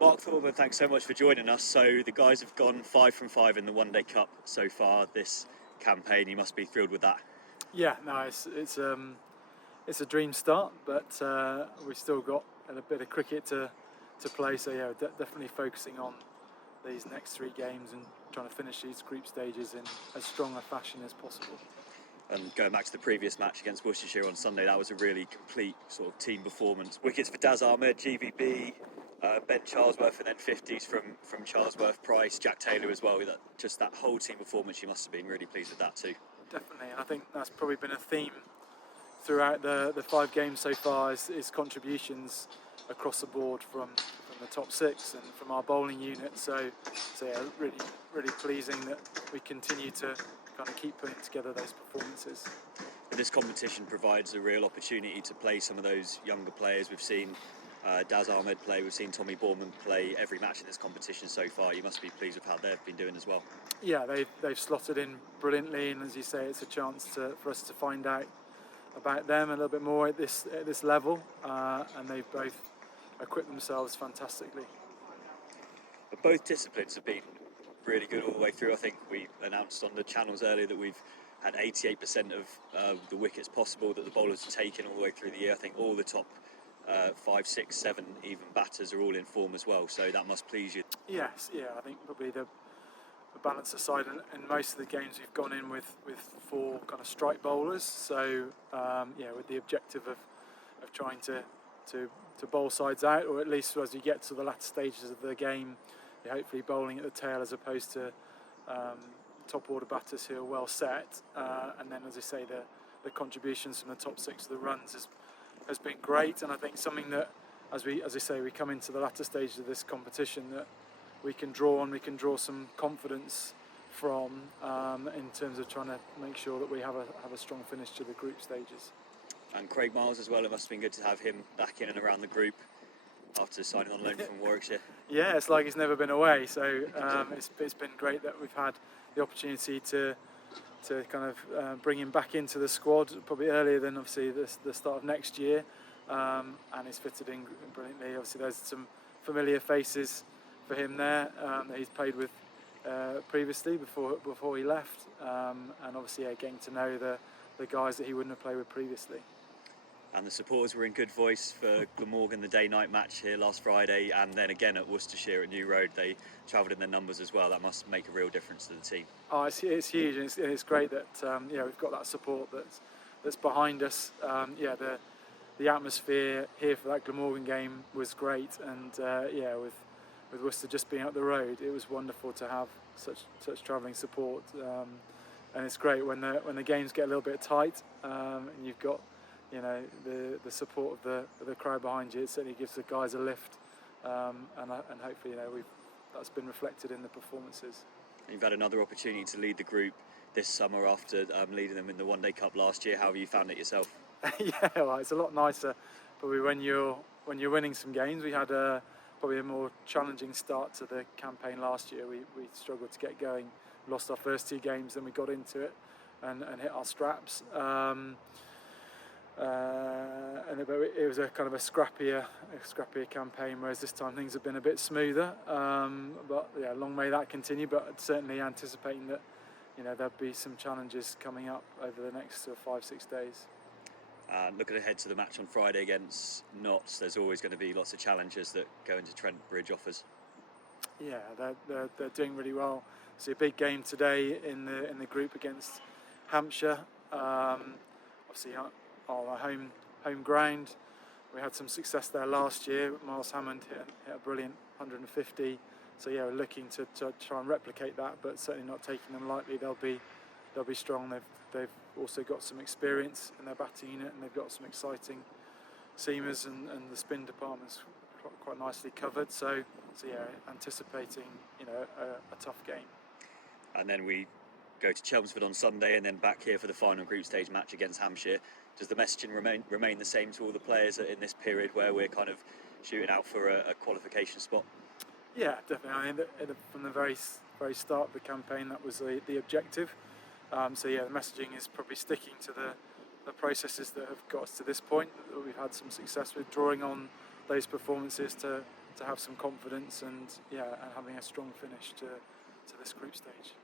Mark Thorburn, thanks so much for joining us. So the guys have gone 5 from 5 in the One Day Cup so far this campaign. You must be thrilled with that. Yeah, no, it's a dream start, but we've still got a bit of cricket to play. So yeah, definitely focusing on these next 3 games and trying to finish these group stages in as strong a fashion as possible. And going back to the previous match against Gloucestershire on Sunday, that was a really complete sort of team performance. Wickets for Daz Ahmed, GVB, Ben Charlesworth, and then 50s from Charlesworth, Price, Jack Taylor as well. Just that whole team performance, you must have been really pleased with that too. Definitely, and I think that's probably been a theme throughout the 5 games so far is contributions across the board from the top 6 and from our bowling unit. So yeah, really pleasing that we continue to kind of keep putting together those performances. But this competition provides a real opportunity to play some of those younger players. We've seen Daz Ahmed play, we've seen Tommy Borman play every match in this competition so far. You must be pleased with how they've been doing as well. Yeah, they've slotted in brilliantly, and as you say, it's a chance for us to find out about them a little bit more at this level, and they've both equipped themselves fantastically. But both disciplines have been really good all the way through. I think we announced on the channels earlier that we've had 88% of the wickets possible that the bowlers have taken all the way through the year. I think all the top 5, 6, 7 even batters are all in form as well, so that must please you. Yes, yeah, I think probably the balance aside, in most of the games we've gone in with 4 kind of strike bowlers, so yeah, with the objective of trying to bowl sides out, or at least as you get to the latter stages of the game, you're hopefully bowling at the tail as opposed to top order batters who are well set, and then as I say, the contributions from the top 6 of the runs has been great, and I think something that as I say we come into the latter stages of this competition that we can draw some confidence from in terms of trying to make sure that we have a strong finish to the group stages. And Craig Miles as well, it must have been good to have him back in and around the group after signing on loan from Warwickshire. Yeah, it's like he's never been away, so it's been great that we've had the opportunity to kind of bring him back into the squad probably earlier than obviously the start of next year, and he's fitted in brilliantly. Obviously there's some familiar faces for him there that he's played with previously before he left, and obviously getting to know the guys that he wouldn't have played with previously. And the supporters were in good voice for Glamorgan, the day-night match here last Friday, and then again at Worcestershire at New Road. They travelled in their numbers as well. That must make a real difference to the team. Oh, it's huge, and it's great that we've got that support that's behind us. Yeah, the atmosphere here for that Glamorgan game was great, and yeah, with Worcester just being up the road, it was wonderful to have such travelling support. And it's great when the games get a little bit tight, and you've got the support of the crowd behind you. It certainly gives the guys a lift, and hopefully that's been reflected in the performances. You've had another opportunity to lead the group this summer after leading them in the One Day Cup last year. How have you found it yourself? Yeah, well, it's a lot nicer probably when you're winning some games. We had probably a more challenging start to the campaign last year. We struggled to get going, lost our first 2 games, then we got into it and hit our straps. But it was a kind of a scrappier campaign, whereas this time things have been a bit smoother. But yeah, long may that continue. But certainly anticipating that there'll be some challenges coming up over the next 5, 6 days. Looking ahead to the match on Friday against Notts, there's always going to be lots of challenges that go into Trent Bridge offers. Yeah, they're doing really well. So a big game today in the group against Hampshire. Obviously on our home ground. We had some success there last year. Miles Hammond hit a brilliant 150. So yeah, we're looking to try and replicate that, but certainly not taking them lightly. They'll be strong. They've also got some experience in their batting unit, and they've got some exciting seamers, and the spin department's quite nicely covered. So yeah, anticipating a tough game. And then we go to Chelmsford on Sunday, and then back here for the final group stage match against Hampshire. Does the messaging remain the same to all the players in this period where we're kind of shooting out for a qualification spot? Yeah, definitely. I mean, from the very start of the campaign, that was the objective. So yeah, the messaging is probably sticking to the processes that have got us to this point. That we've had some success with drawing on those performances to have some confidence and having a strong finish to this group stage.